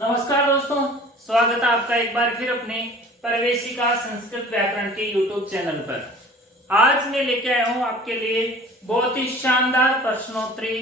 नमस्कार दोस्तों, स्वागत है आपका एक बार फिर अपने प्रवेशिका संस्कृत व्याकरण के YouTube चैनल पर। आज मैं लेके आया हूँ आपके लिए बहुत ही शानदार प्रश्नोत्तरी।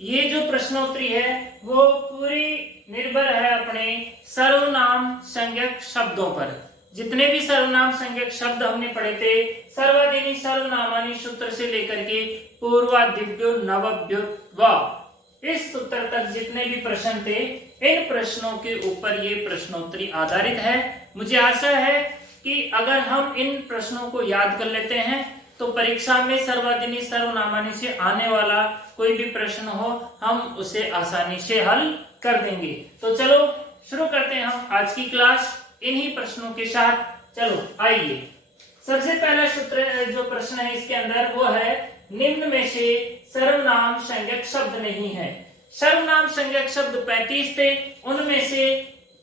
ये जो प्रश्नोत्तरी है वो पूरी निर्भर है अपने सर्वनाम संज्ञक शब्दों पर। जितने भी सर्वनाम संज्ञक शब्द हमने पढ़े थे, सर्वादीनी सर्वनामानी सूत्र से लेकर के पूर्वादिभ्यो नवभ्यो व इस सूत्र तक जितने भी प्रश्न थे, इन प्रश्नों के ऊपर ये प्रश्नोत्तरी आधारित है। मुझे आशा है कि अगर हम इन प्रश्नों को याद कर लेते हैं तो परीक्षा में सर्वादीनी सर्वनामानी से आने वाला कोई भी प्रश्न हो, हम उसे आसानी से हल कर देंगे। तो चलो शुरू करते हैं हम आज की क्लास इन्हीं प्रश्नों के साथ। चलो आइए, सबसे पहला सूत्र जो प्रश्न है इसके अंदर वो है, निम्न में से सर्वनाम संज्ञक शब्द नहीं है। सर्वनाम संज्ञक शब्द 35 थे,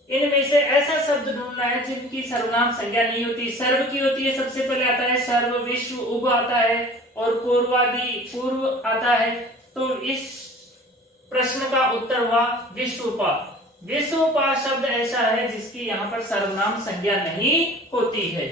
इनमें से ऐसा शब्द ढूंढना है जिनकी सर्वनाम संज्ञा नहीं होती। सर्व की होती है, सबसे पहले आता है सर्व, विश्व, उग आता है और पूर्वादि पूर्व आता है। तो इस प्रश्न का उत्तर हुआ विश्वपा। विश्वपा शब्द ऐसा है जिसकी यहाँ पर सर्वनाम संज्ञा नहीं होती है।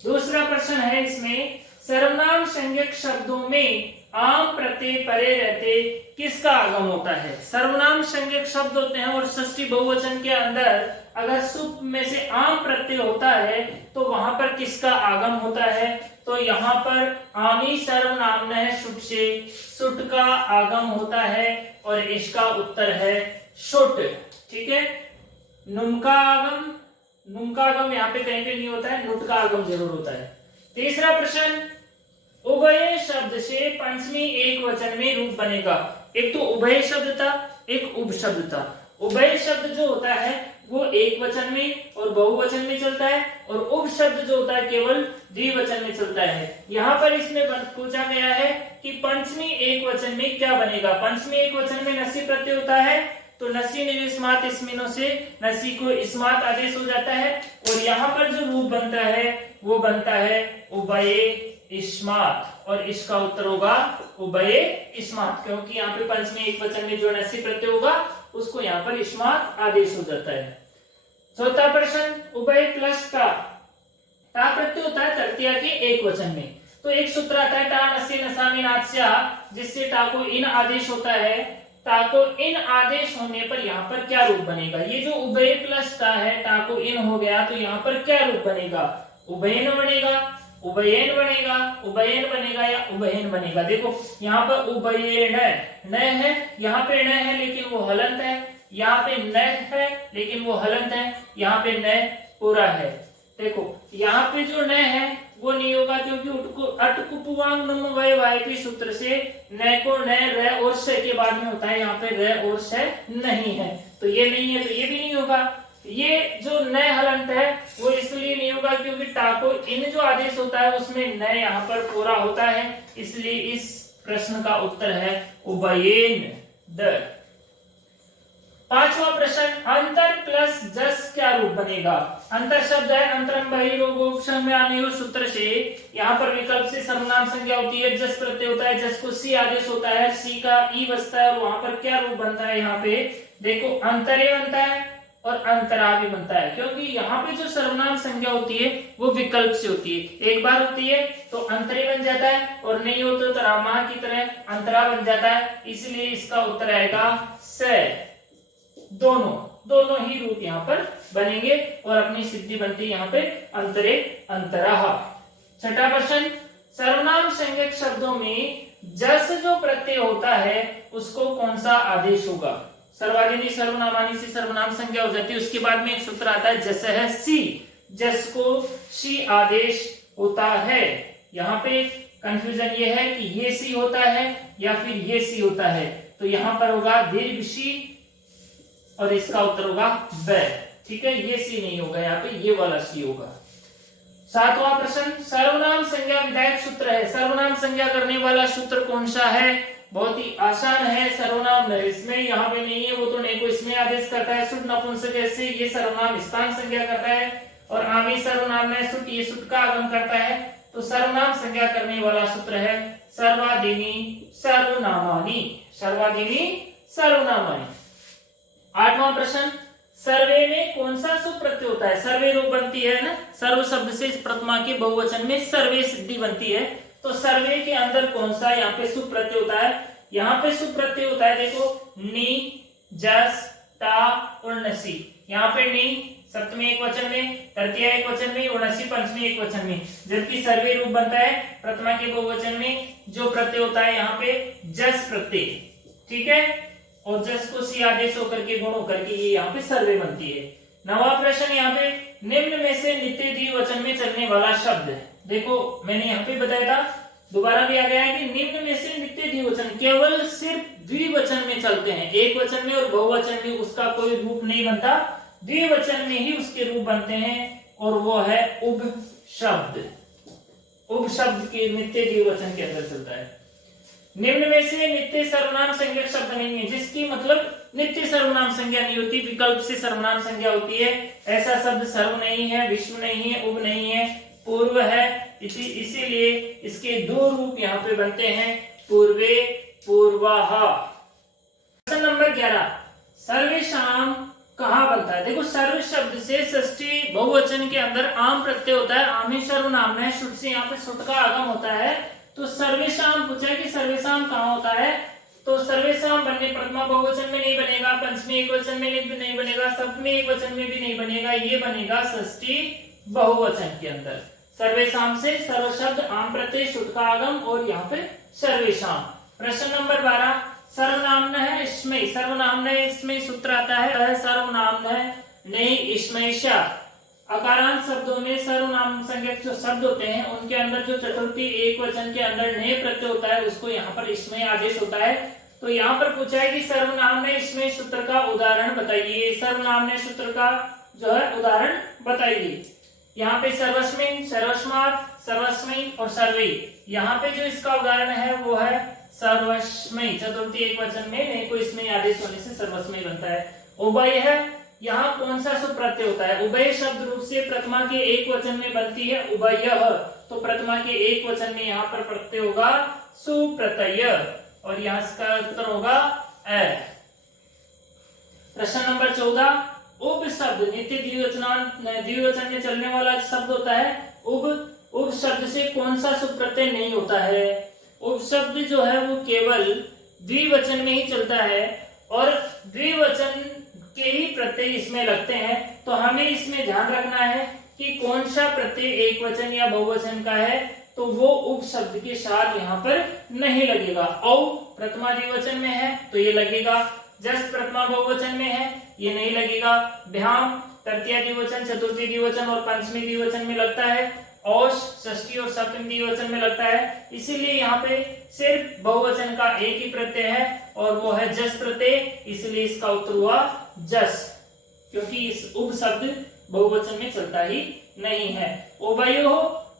दूसरा प्रश्न है इसमें, सर्वनाम संज्ञक शब्दों में आम प्रत्यय परे रहते किसका आगम होता है। सर्वनाम संज्ञक शब्द होते हैं और षष्ठी बहुवचन के अंदर अगर सुप में से आम प्रत्यय होता है तो वहां पर किसका आगम होता है। तो यहाँ पर आमी सर्वनाम है सुट से, सुट का आगम होता है और इसका उत्तर है सुट। ठीक है, नुम का आगम यहाँ पे कहीं पे नहीं होता है, नुट का आगम जरूर होता है। तीसरा प्रश्न, उभय शब्द से पंचमी एक वचन में रूप बनेगा। एक तो उभय शब्द था, एक उभ शब्द था। उभय शब्द जो होता है वो एक वचन में और बहुवचन में चलता है, और उभ शब्द जो होता है केवल द्विवचन में चलता है। यहाँ पर इसमें पूछा गया है कि पंचमी एक वचन में क्या बनेगा। पंचमी एक वचन में नसी प्रत्यय होता है, तो नसी निस्मात इस्मिनों से नसी को इस्मात आदेश हो जाता है, और यहाँ पर जो रूप बनता है वो बनता है उभय इस्मात, और इसका उत्तर होगा उभय इस्मात, क्योंकि यहाँ पे पंचमी एक वचन में जो नसी प्रत्यय होगा उसको यहाँ पर इस्मात आदेश हो जाता है। चौथा प्रश्न, उभय प्लस टा प्रत्यय होता है तृतीया के एक वचन में। तो एक सूत्र आता है टा नसी नसामी नास्या, जिससे टा को इन आदेश होता है। टा को इन आदेश होने पर यहाँ पर क्या रूप बनेगा। ये जो उभय प्लस टा है, टा को इन हो गया तो यहाँ पर क्या रूप बनेगा। उभयन बनेगा, उभयन बनेगा, उभयन बनेगा या उभयन बनेगा। देखो यहाँ पर उभयन न है, यहाँ पे न है लेकिन वो हलंत है, यहाँ पे न है लेकिन वो हलंत है, यहाँ पे न पूरा है। देखो यहाँ पे जो न है वो नहीं होगा, क्योंकि अटकुपुवांग नम वय वायपी सूत्र से न को न र और स के बाद में होता है, यहाँ पे र और स नहीं है, तो ये नहीं है, तो ये भी नहीं होगा। ये जो न हलंत है वो इसलिए नहीं होगा क्योंकि टा को इन जो आदेश होता है उसमें न यहाँ पर पूरा होता है, इसलिए इस प्रश्न का उत्तर है उभयेन द। पांचवा प्रश्न, अंतर प्लस जस क्या रूप बनेगा। अंतर शब्द है अंतरम बहिर्गोपसंज्ञानेय सूत्र से, यहाँ पर विकल्प से सर्वनाम संज्ञा होती है, जस प्रत्यय होता है, जस को सी आदेश होता है, सी का ई बसता है, और वहां पर क्या रूप बनता है। यहाँ पे देखो अंतरे बनता है और अंतरा भी बनता है, क्योंकि यहाँ पे जो सर्वनाम संज्ञा होती है वो विकल्प से होती है। एक बार होती है तो अंतरे बन जाता है, और नहीं होता तो रामा की तरह अंतरा बन जाता है, इसलिए इसका उत्तर आएगा स। दोनों ही रूप यहाँ पर बनेंगे और अपनी सिद्धि बनती है यहाँ पे अंतरे अंतराह। छठा प्रश्न, सर्वनाम संज्ञक शब्दों में जस जो प्रत्यय होता है उसको कौन सा आदेश होगा। सर्वादीनी सर्वनामानी से सर्वनाम संज्ञा हो जाती है, उसके बाद में एक सूत्र आता है जस है सी, जस को सी आदेश होता है। यहाँ पे कंफ्यूजन ये है कि ये सी होता है या फिर ये सी होता है, तो यहाँ पर होगा दीर्घ सी और इसका उत्तर होगा ब। ठीक है, ये सी नहीं होगा, यहाँ पे ये वाला सी होगा। सातवां प्रश्न, सर्वनाम संज्ञा विधायक सूत्र है। सर्वनाम संज्ञा करने वाला सूत्र कौन सा है। बहुत ही आसान है। सर्वनाम इसमें यहाँ पे नहीं है, वो तो नहीं को इसमें आदेश करता है। सुट नपुंसक से ये सर्वनाम स्थान संज्ञा करता है, और आमी सर्वनाम में सुट ये सुट का आगम करता है। तो सर्वनाम संज्ञा करने वाला सूत्र है सर्वादीनी सर्वनामानी, सर्वादीनी सर्वनामानी। आठवां प्रश्न, सर्वे में कौन सा सुप प्रत्यय होता है? सर्वे रूप बनती है ना, सर्व शब्द से इस प्रथमा के बहुवचन में सर्वे सिद्धि बनती है। तो सर्वे के अंदर कौन सा यहाँ पे सुप प्रत्यय होता है? यहाँ पे सुप प्रत्यय होता है, देखो नी, जस, टा और नसी। यहाँ पे नी सप्तमी एक वचन में, तृतीया एक वचन में और नसी पंचमी एक वचन में। जबकि सर्वे रूप बनता है प्रथमा के बहुवचन में, जो प्रत्यय होता है यहाँ पे जस प्रत्यय, ठीक है। और जस को सी आदेश होकर के गुण होकर के ये यहाँ पे सर्वे बनती है। नवा प्रश्न यहाँ पे, निम्न में से नित्य द्विवचन में चलने वाला शब्द। देखो मैंने यहाँ पे बताया था, दोबारा भी आ गया है कि निम्न में से नित्य द्विवचन केवल सिर्फ द्विवचन में चलते हैं, एक वचन में और बहुवचन में उसका कोई रूप नहीं बनता, द्विवचन में ही उसके रूप बनते हैं, और वो है उभ शब्द। उभ शब्द के नित्य द्विवचन के अंदर चलता है। निम्न में से नित्य सर्वनाम संज्ञक शब्द नहीं है, जिसकी मतलब नित्य सर्वनाम संज्ञा नहीं होती, विकल्प से सर्वनाम संज्ञा होती है। ऐसा शब्द सर्व नहीं है, विश्व नहीं है, उभ नहीं है, पूर्व है। इसीलिए इसके दो रूप यहाँ पे बनते हैं, पूर्वे, पूर्वाह। प्रश्न नंबर 11, सर्वेशाम कहाँ बनता है? देखो सर्व शब्द से षष्ठी बहुवचन के अंदर आम प्रत्यय होता है, आम ही सर्वनाम है, शुद्ध से यहाँ पे शुद्ध का आगम होता है। तो सर्वेशाम पूछा कि सर्वेशाम कहाँ होता है? तो सर्वेशाम बनने प्रथमा बहुवचन में नहीं बनेगा, पंचमी एक वचन में नहीं बनेगा, सप्तमी एक वचन में भी नहीं बनेगा, ये बनेगा षष्ठी बहुवचन के अंदर। सर्वेशाम से सर्व शब्द, आम प्रत्यय, शुद्ध का आगम, और यहाँ पे सर्वेशाम। प्रश्न नंबर 12, सर्वनाम्न है इसमें, सर्वनाम्न है इसमें सूत्र आता है सर्वनाम्न है नहीं इसमें। अकारांत शब्दों में सर्वनाम संज्ञक जो शब्द होते हैं उनके अंदर जो चतुर्थी एक वचन के अंदर नए प्रत्यय होता है उसको यहाँ पर इसमें आदेश होता है। तो यहाँ पर पूछा है कि सर्वनाम ने इसमें सूत्र का उदाहरण बताइए, सर्वनाम ने सूत्र का जो है उदाहरण बताइए। यहाँ पे सर्वस्मिन, सर्वस्मात्, सर्वस्मै और सर्वे, यहाँ पे जो इसका उदाहरण है वो है सर्वस्मै, चतुर्थी एक वचन में नहीं को इसमें आदेश होने से सर्वस्मै बनता है। उभय है, यहाँ कौन सा सुप्रत्यय होता है? उभय शब्द रूप से प्रथमा के एक वचन में बनती है उभयः, तो प्रथमा के एक वचन में यहाँ पर प्रत्यय होगा सुप्रत्यय, और यहाँ इसका उत्तर होगा अ। प्रश्न नंबर 14, उभ शब्द नित्य द्विवचन में चलने वाला शब्द होता है उभ। उभ शब्द से कौन सा सुप्रत्यय नहीं होता है? उभ शब्द जो है वो केवल द्विवचन में ही चलता है, और द्विवचन के ही प्रत्यय इसमें लगते हैं। तो हमें इसमें ध्यान रखना है कि कौन सा प्रत्यय एक वचन या बहुवचन का है, तो वो उप शब्द के साथ यहाँ पर नहीं लगेगा। औ प्रथमा द्विवचन में है तो ये लगेगा, जस प्रथमा बहुवचन में है ये नहीं लगेगा, भ्याम तृतीय द्विवचन, चतुर्थी द्विवचन और पंचमी द्विवचन में लगता है, औश षष्ठी और सप्तमी द्विवचन में लगता है। इसीलिए यहाँ पे सिर्फ बहुवचन का एक ही प्रत्यय है और वो है जस प्रत्यय, इसलिए इसका उत्तर हुआ जस, क्योंकि इस उप शब्द बहुवचन में चलता ही नहीं है। उभयो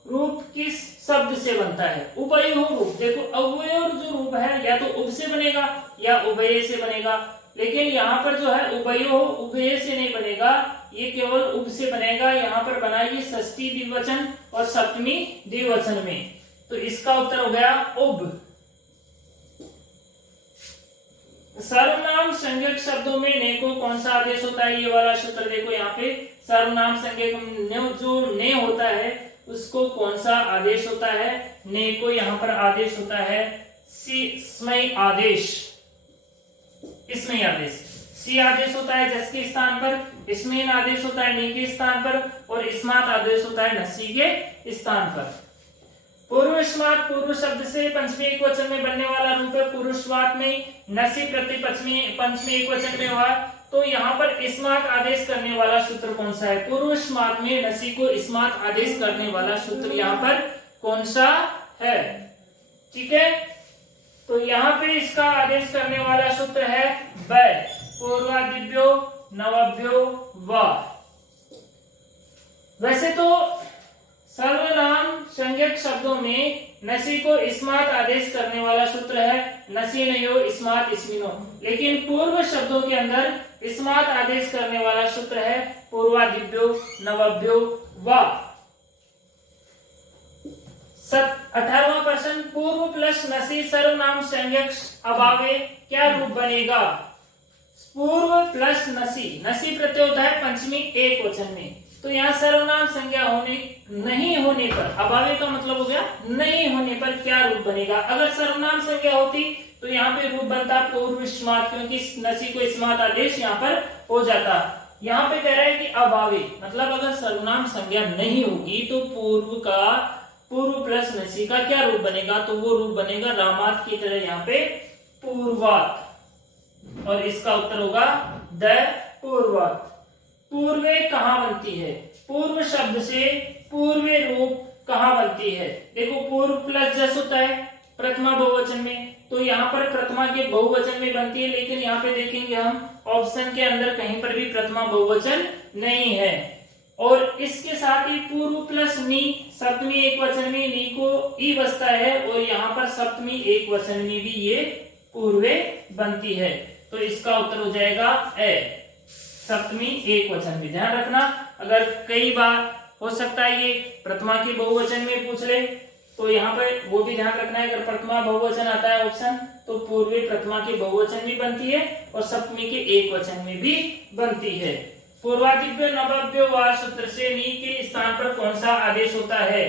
रूप किस शब्द से बनता है? उभयो रूप, देखो अव्यय जो रूप है या तो उभ से बनेगा या उभय से बनेगा, लेकिन यहाँ पर जो है उभयो उभय से नहीं बनेगा, ये केवल उभ से बनेगा। यहाँ पर बनाइए षष्ठी द्विवचन और सप्तमी द्विवचन में, तो इसका उत्तर हो गया उभ। सर्वनाम संज्ञक शब्दों में ने को कौन सा आदेश होता है? ये वाला सूत्र देखो, यहाँ पे सर्वनाम संज्ञक जो ने होता है उसको कौन सा आदेश होता है? ने को यहाँ पर आदेश होता है स्मय आदेश, इसमें आदेश। सी आदेश होता है जस के स्थान पर, इसमें आदेश होता है नी के स्थान पर, और स्मात आदेश होता है नसी के स्थान पर। पूर्वस्मात पूर्व शब्द से पंचमी एक वचन में बनने वाला रूप है, पूर्वस्मात में नसी प्रति पंचमी एक वचन में हुआ, तो यहाँ पर स्मात आदेश करने वाला सूत्र कौन सा है? पूर्वस्मात में नसी को स्मात आदेश करने वाला सूत्र यहाँ पर कौन सा है? ठीक है, तो यहाँ पे इसका आदेश करने वाला सूत्र है वै, पूर्वादिभ्यो नवभ्यो व। वैसे तो सर्वनाम संज्ञक शब्दों में नसी को स्मात आदेश करने वाला सूत्र है नसी नयो स्मात स्मिनो, लेकिन पूर्व शब्दों के अंदर स्मात आदेश करने वाला सूत्र है पूर्वादिभ्यो नवभ्यो व। 18वां प्रश्न, पूर्व प्लस नसी सर्वनाम संज्ञक अभावे क्या रूप बनेगा? पूर्व प्लस नसी, नसी प्रत्यय होता है पंचमी एक वचन में। तो यहाँ सर्वनाम संज्ञा होने नहीं होने पर, अभावे का मतलब हो गया नहीं होने पर क्या रूप बनेगा। अगर सर्वनाम संज्ञा होती तो यहाँ पे रूप बनता पूर्व स्मार्ट, क्योंकि नसी को स्मार्ट आदेश यहाँ पर हो जाता। यहाँ पे कह रहा है कि अभावे मतलब अगर सर्वनाम संज्ञा नहीं होगी तो पूर्व प्लस नसी का क्या रूप बनेगा, तो वो रूप बनेगा रामात की तरह यहाँ पे पूर्वात, और इसका उत्तर होगा द पूर्वात। पूर्वे कहाँ बनती है, पूर्व शब्द से पूर्वे रूप कहाँ बनती है। देखो पूर्व प्लस जस होता है प्रथमा बहुवचन में, तो यहाँ पर प्रथमा के बहुवचन में बनती है, लेकिन यहाँ पे देखेंगे हम ऑप्शन के अंदर कहीं पर भी प्रथमा बहुवचन नहीं है। और इसके साथ ही पूर्व प्लस नी सप्तमी एक वचन में नी को ई बसता है, और यहाँ पर सप्तमी एक वचन में भी ये पूर्वे बनती है। तो इसका उत्तर हो जाएगा ए, सप्तमी एक वचन भी। ध्यान रखना, अगर कई बार हो सकता है ये प्रथमा के बहुवचन में पूछ ले, तो यहाँ पे वो भी ध्यान रखना है। अगर प्रथमा बहुवचन आता है ऑप्शन, तो पूर्वी प्रथमा के बहुवचन भी बनती है और सप्तमी के एक वचन में भी बनती है। पूर्वादिव्य नवव्य वा सूत्र से नी के स्थान पर कौन सा आदेश होता है।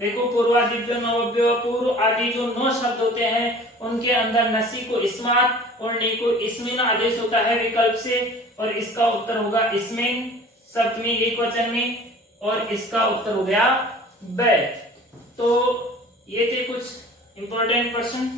देखो पूर्वादिव्य नवव्य पूर्व आदि जो 9 शब्द होते हैं उनके अंदर नसी को स्मार्ट और नी को इसमें आदेश होता है विकल्प से, और इसका उत्तर होगा इसमें सप्तमी एक वचन में, और इसका उत्तर हो गया ब। तो ये थे कुछ इंपॉर्टेंट प्रश्न।